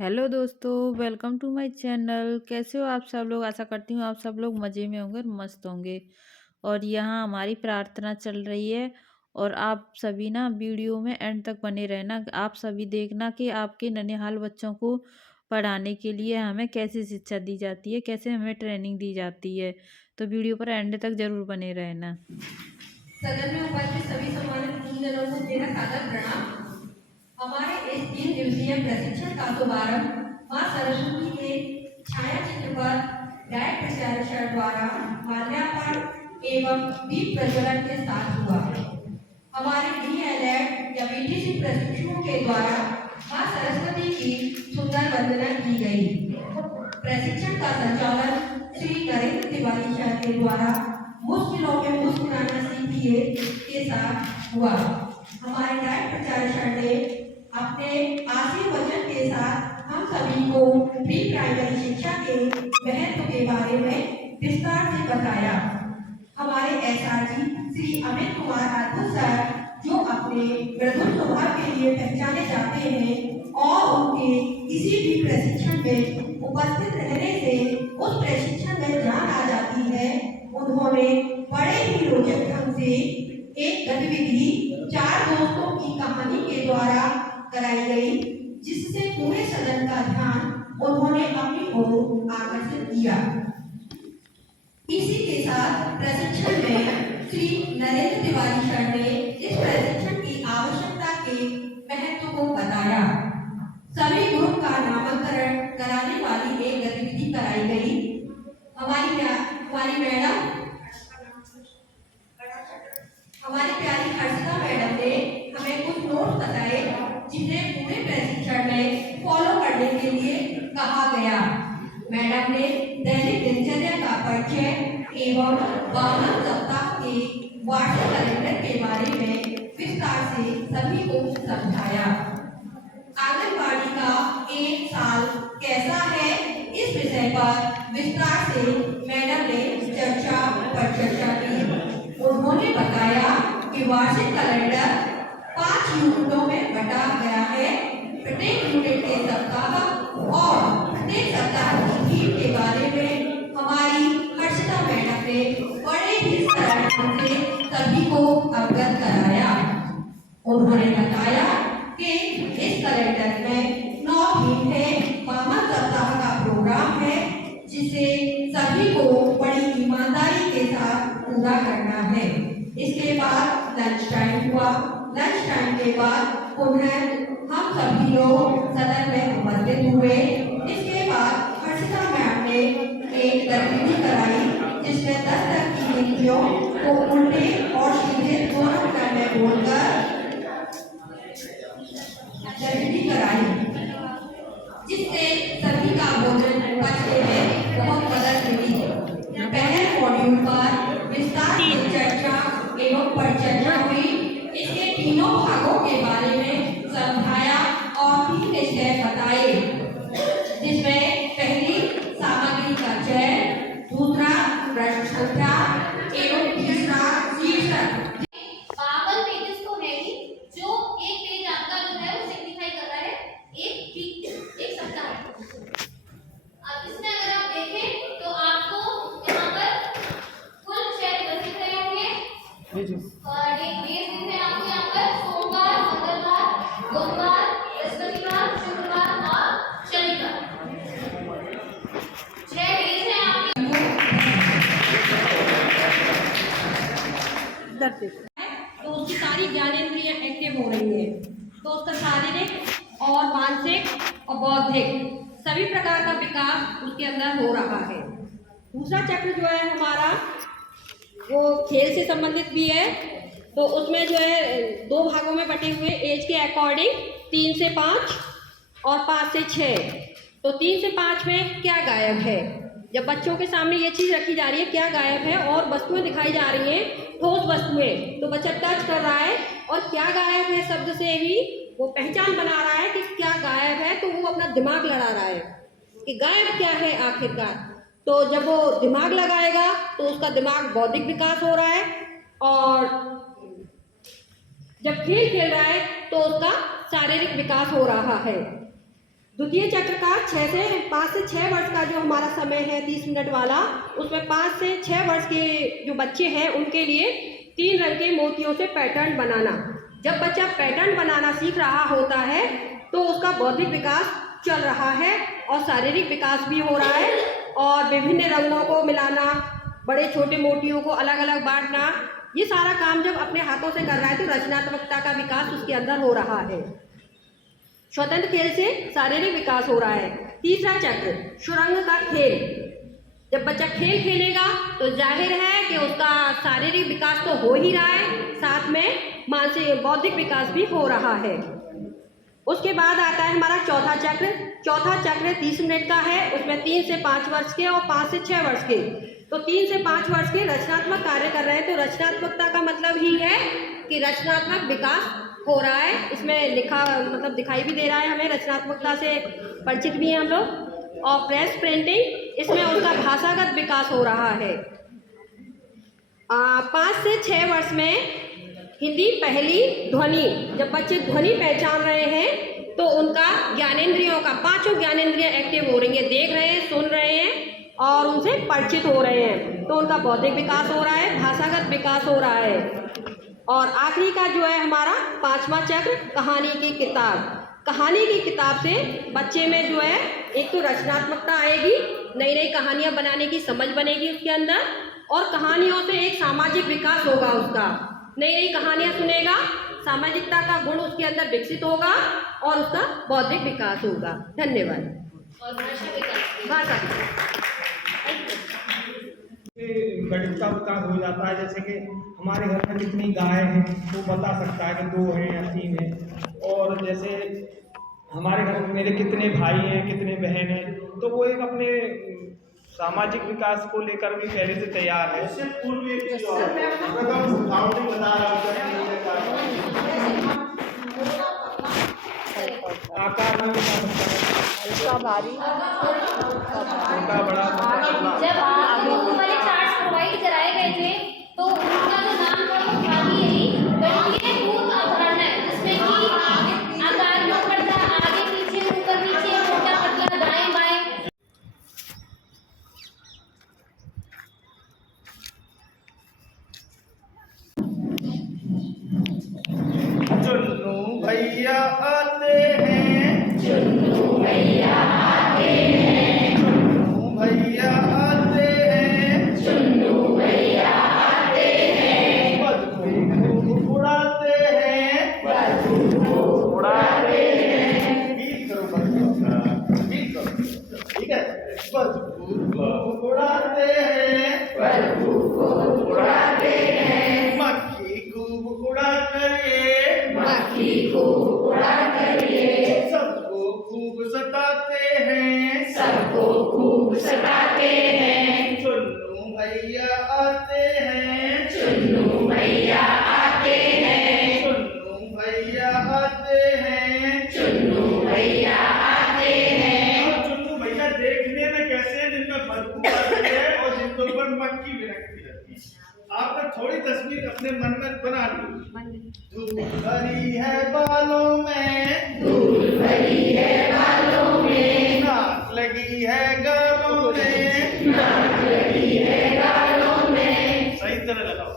Hello दोस्तों, welcome to my channel. कैसे हो आप सब लोग? आशा करती हूँ आप सब लोग मज़े में होंगे और मस्त होंगे। और यहाँ हमारी प्रार्थना चल रही है और आप सभी ना वीडियो में एंड तक बने रहना। आप सभी देखना कि आपके नन्हेहाल बच्चों को पढ़ाने के लिए हमें कैसी शिक्षा दी जाती है, कैसे हमें ट्रेनिंग दी जाती है। तो वीडियो पर एंड तक ज़रूर बने रहना। सदन में उपस्थित सभी सम्मानित गुरुजनों को मेरा सादर प्रणाम। हमारे इस 3 दिवसीय प्रशिक्षण का शुभारंभ मां सरस्वती के छाया चित्र पर डायट प्रचारक द्वारा माल्यार्पण एवं दीप प्रज्वलन के साथ हुआ। हमारे डीएलएड या बीटीसी प्रशिक्षुओं के द्वारा मां सरस्वती की सुंदर वंदना की गई। प्रशिक्षण का संचालन श्री नरेंद्र तिवारी शाह के द्वारा मुश्किलों में मुस्कुराना सीखिए के साथ हुआ। हमारे डायट प्रचारक ने अपने आशीर्वचन के साथ हम सभी को प्री प्राइमरी शिक्षा के महत्व के बारे में विस्तार से बताया। हमारे एसआरजी श्री अमित कुमार राठौर सर, जो अपने मृदुल स्वभाव के लिए पहचाने जाते हैं और उनके किसी भी प्रशिक्षण में उपस्थित रहने से उस प्रशिक्षण में जान आ जाती है, उन्होंने बड़े ही रोचक ढंग से एक गतिविधि 4 दोस्तों की कहानी के द्वारा कराई गई, जिससे पूरे सदन का ध्यान उन्होंने अपनी ओर आकर्षित किया। इसी के साथ प्रशिक्षण में श्री नरेंद्र तिवारी सर ने इस प्रशिक्षण की आवश्यकता के महत्व को बताया। सभी ग्रुप का नामकरण कराने वाली एक गतिविधि कराई गई। हमारी प्यारी हर्षिता मैडम ने हमें कुछ नोट्स बताए, जिन्हें पूरे प्रशिक्षण में फॉलो करने के लिए कहा गया। मैडम ने दैनिक दिनचर्या का परिचय एवं वाहन सप्ताह के वार्षिक कैलेंडर के बारे में विस्तार से सभी को समझाया। आंगनबाड़ी का 1 साल कैसा है, इस विषय पर विस्तार से मैडम ने चर्चा की। उन्होंने बताया कि वार्षिक कैलेंडर 5 यूनिटों में बटा गया है। प्रत्येक यूनिट के सप्ताह और प्रत्येक सप्ताह की थीम के बारे में हमारी हर्षिता मैडम ने बड़े ही सरल ढंग से सभी को अवगत कराया। उन्होंने बताया कि इस कैलेंडर में 9 थीम है। वामन सप्ताह का प्रोग्राम है, जिसे सभी को बड़ी ईमानदारी के साथ पूरा करना है। इसके बाद लंच टाइम हुआ। लंच टाइम के बाद पुनः हम सभी लोग सदन में उपस्थित हुए। इसके बाद हर्षिता मैम ने एक गतिविधि कराई, जिसमें 10 तक की गिनतियों को उल्टे और सीधे दोनों क्रम में बोलकर गतिविधि कराई, जिससे सभी का भोजन पचने में बहुत मदद मिली। पहले मॉड्यूल पर विस्तार से चर्चा एवं परिचर्चा हुई। इसके तीनों भागों के बारे में समझाया और 3 स्टेप बताए, जिसमें पहली सामग्री का चयन, दूसरा प्रश्न संख्या एवं तीसरा शीर्षक। बाबल पेजेस तो है ही, जो एक पेज आपका जो है वो सिग्निफाई कर रहा है एक सप्ताह। अब इसमें अगर आप देखें तो आपको यहाँ पर कुल 6 दिवस दिख रहे होंगे और एक डेज दिख रहे हैं आपको यहाँ पर सोमवार, मंगलवार, बुधवार, बृहस्पतिवार, शुक्रवार और शनिवार। 6 डेज हैं आपके। तो उसकी सारी ज्ञानेंद्रियां एक्टिव हो रही है, तो उसका शारीरिक और मानसिक और बौद्धिक सभी प्रकार का विकास उसके अंदर हो रहा है। दूसरा चक्र जो है हमारा, वो खेल से संबंधित भी है। तो उसमें जो है 2 भागों में बटे हुए, एज के अकॉर्डिंग 3 से 5 और 5 से 6। तो 3 से 5 में क्या गायब है, जब बच्चों के सामने ये चीज़ रखी जा रही है क्या गायब है और वस्तुएं दिखाई जा रही हैं, ठोस वस्तुएं, तो बच्चा टच कर रहा है और क्या गायब है शब्द से ही वो पहचान बना रहा है कि क्या गायब है। तो वो अपना दिमाग लड़ा रहा है कि गायब क्या है आखिरकार। तो जब वो दिमाग लगाएगा तो उसका दिमाग बौद्धिक विकास हो रहा है, और जब खेल खेल रहा है तो उसका शारीरिक विकास हो रहा है। द्वितीय चक्र का 5 से 6 वर्ष का जो हमारा समय है 30 मिनट वाला, उसमें 5 से 6 वर्ष के जो बच्चे हैं उनके लिए 3 रंग के मोतियों से पैटर्न बनाना। जब बच्चा पैटर्न बनाना सीख रहा होता है तो उसका बौद्धिक विकास चल रहा है और शारीरिक विकास भी हो रहा है, और विभिन्न रंगों को मिलाना, बड़े छोटे मोतियों को अलग अलग बांटना, ये सारा काम जब अपने हाथों से कर रहा है तो रचनात्मकता का विकास उसके अंदर हो रहा है। स्वतंत्र खेल से शारीरिक विकास हो रहा है। तीसरा चक्र सुरंग का खेल। जब बच्चा खेल खेलेगा तो जाहिर है कि उसका शारीरिक विकास तो हो ही रहा है, साथ में मानसिक बौद्धिक विकास भी हो रहा है। उसके बाद आता है हमारा चौथा चक्र। चौथा चक्र 30 मिनट का है, उसमें 3 से 5 वर्ष के और 5 से 6 वर्ष के। तो 3 से 5 वर्ष के रचनात्मक कार्य कर रहे हैं, तो रचनात्मकता का मतलब ही है कि रचनात्मक विकास हो रहा है। इसमें लिखा मतलब दिखाई भी दे रहा है हमें, रचनात्मकता से परिचित भी हैं हम लोग। और प्रेस प्रिंटिंग, इसमें उनका भाषागत विकास हो रहा है। 5 से 6 वर्ष में हिंदी पहली ध्वनि, जब बच्चे ध्वनि पहचान रहे हैं तो उनका ज्ञानेंद्रियों का 5 ज्ञानेंद्रियां एक्टिव हो रही हैं, देख रहे हैं, सुन रहे हैं और उनसे परिचित हो रहे हैं, तो उनका बौद्धिक विकास हो रहा है, भाषागत विकास हो रहा है। और आखिरी का जो है हमारा 5वां चक्र कहानी की किताब। कहानी की किताब से बच्चे में जो है एक तो रचनात्मकता आएगी, नई नई कहानियाँ बनाने की समझ बनेगी उसके अंदर, और कहानियों से एक सामाजिक विकास होगा उसका। नई नई कहानियाँ सुनेगा, सामाजिकता का गुण उसके अंदर विकसित होगा और उसका बौद्धिक विकास होगा। धन्यवाद। और भाषा विकास। भाषा गणित का विकास हो जाता है। जैसे कि हमारे घर में कितनी गाय हैं वो बता सकता है कि 2 हैं या 3 हैं। और जैसे हमारे घर में मेरे कितने भाई हैं, कितने बहन हैं, तो वो एक अपने सामाजिक विकास को लेकर भी पहले से तैयार है। इससे पूर्व आकार में हल्का भारी, छोटा बड़ा जब आपको वाले चार्ट्स प्रोवाइड कराए गए थे तो उनका जो नाम था वो खाली यही गणितीय भूत अवधारणा है, जिसमें कि आकार में पड़ता आगे पीछे ऊपर नीचे मोटा पतला दाएं बाएं। चुन्नू भैया आते हैं, चुन्नू भैया आते हैं, चुन्नू भैया आते हैं, चुन्नू भैया आते हैं, बदबू खूब उड़ाते हैं, बदबू उड़ाते हैं। गीत करो बच्चों, गीत करो, ठीक है। बदबू खूब उड़ाते हैं, बदबू को उड़ाते हैं, मक्खी खूब उड़ा करिए, मक्खी को उड़ा करिए, सबको खूब सताते हैं, सबको खूब सताते हैं। चुन्नू भैया आते हैं, चुन्नू भैया आते हैं, चुन्नू भैया आते हैं। चुन्नू भैया आते हैं। और चुन्नू भैया देखने में कैसे हैं, जिनमें बदबू आती है और जिनके ऊपर मक्खी भी रखती रहती है। आपने थोड़ी तस्वीर अपने मन में बना ली। धूल भरी है बालों में, धूल भरी है बालों में, नाक लगी है गालों में, नाक लगी है गालों में। सही तरह लगाओ।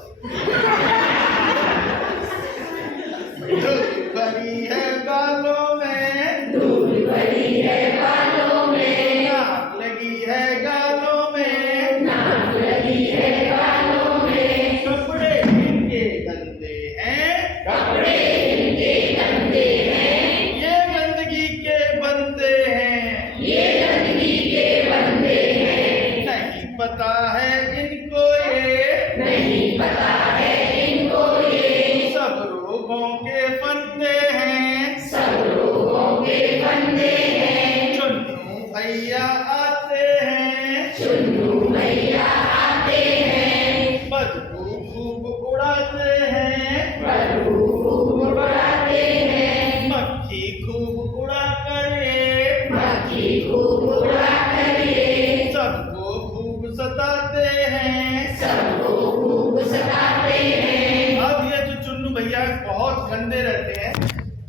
धूल भरी है बालों में, धूल भरी है बालों में, नाक लगी है गालों में, नाक लगी है गालों में। कपड़े इनके गंदे हैं, कपड़े इनके गंदे हैं, ये गंदगी के बंदे हैं, ये गंदगी के बंदे हैं। नहीं पता है इनको ये, नहीं पता है इनको ये, सब रोगों के बंदे हैं, सब रोगों के बंदे हैं। चुन्नू भैया आते हैं, चुन्नू भैया आते हैं, बदबू खूब उड़ाते हैं, बदबू खूब उड़ाते हैं, मक्खी खूब उड़ा करे, मक्खी खूब उड़ा करिए, सबको खूब सताते हैं। सबको खूब सताते हैं। अब ये जो चुन्नू भैया बहुत गंदे रहते हैं,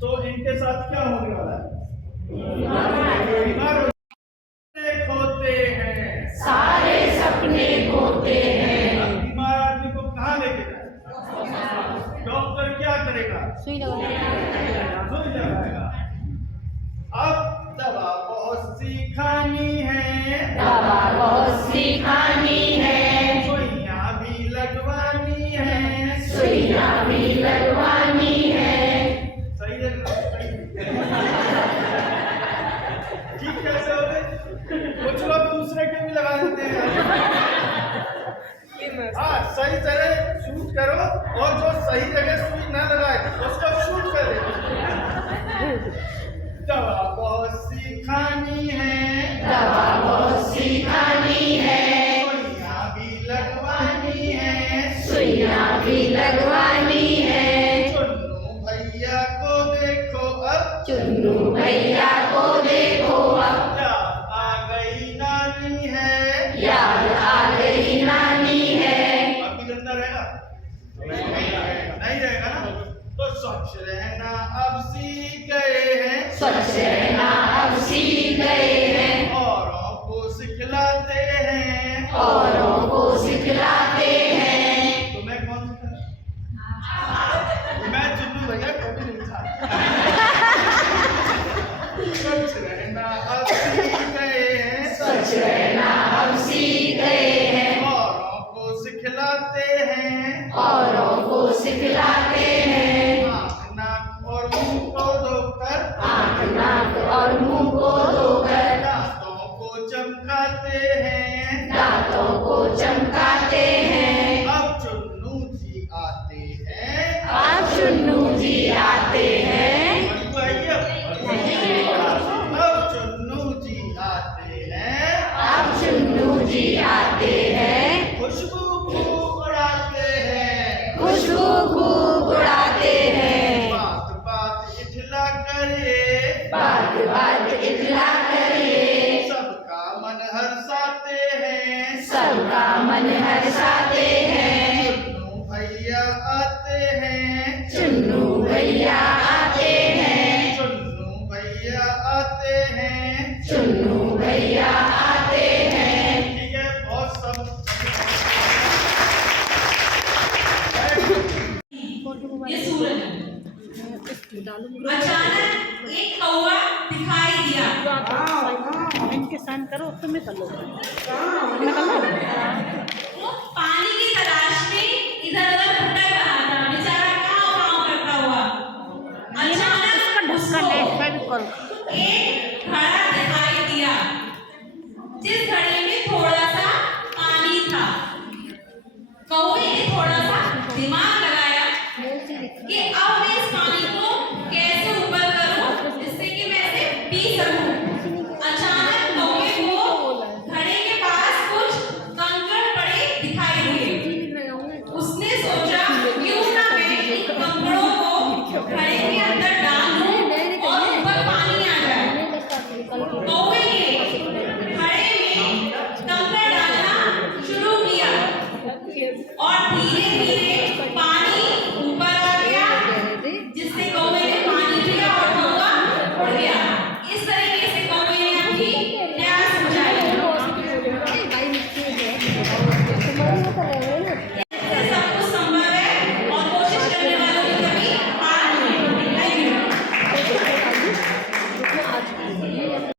तो इनके साथ क्या होने वाला है? कुछ लोग दूसरे के भी लगा देते हैं। हाँ, सही तरह शूट करो और जो सही जगह सुई ना लगाए उसको शूट कर दे। दवा बहुत सी खानी है, दवा बहुत सी खानी है, सुइयां भी लगवानी है, सुइयां भी लगवानी है। चुन्नू भैया को देखो अब, चुन्नू भैया को देखो अब, याद आ गई नानी है, याद आ गई नानी है। अभी गंदा रहेगा? नहीं रहेगा ना? तो स्वच्छ रहना अब सीख गए हैं, स्वच्छ रहना अब सीख गए हैं, औरों को सिखलाते हैं, औरों को सिखलाते हैं। तुम्हें कौन सिखाया? मैं चुन्नू भैया कभी नहीं था। स्वच्छ रहना अब सीख गए हैं, स्वच्छ रहना अब सीख गए हैं, औरों को सिखलाते हैं, औरों को सिखलाते हैं। आँख नाक और मुंह को धोकर, आँख नाक और मुंह को धोकर, दांतों को चमकाते हैं, दांतों को चमकाते हैं। अब चुन्नू जी आते हैं, अब चुन्नू जी आते हैं, अब चुन्नू जी आते हैं, अब चुन्नू जी आते हैं, खुशबू खूब उड़ाते हैं, खुशबू खूब उड़ाते हैं। बात बात इठला करे, बात बात इतला करिए, सबका मन हर्षाते हैं, सबका मन हर्षाते हैं। चुन्नू भैया आते हैं, चुन्नू भैया आते हैं, चुन्नू भैया आते हैं। चुन्नू भैया आते हैं। ठीक है, बहुत सब ये सूरज है। अचानक एक कौवा दिखाई दिया। इनके साइन करो तुम्हें कर लो। वो पानी की तलाश में इधर उधर भटक रहा था, बेचारा काँव करता हुआ। अचानक उसको एक घड़ा दिखाई दिया, जिस घड़े में थोड़ा सा पानी था। कौवे ने थोड़ा सा दिमाग लगाया कि अब मैं इस पानी को कैसे ऊपर करूं जिससे कि मैं इसे पी सकूं। अचानक कौवे को घड़े के पास कुछ कंकड़ पड़े दिखाई दिए। उसने सोचा क्यों ना मैं इन कंकड़ों को घड़े के अंदर डाल दूं और ऊपर पानी आ जाए। कौवे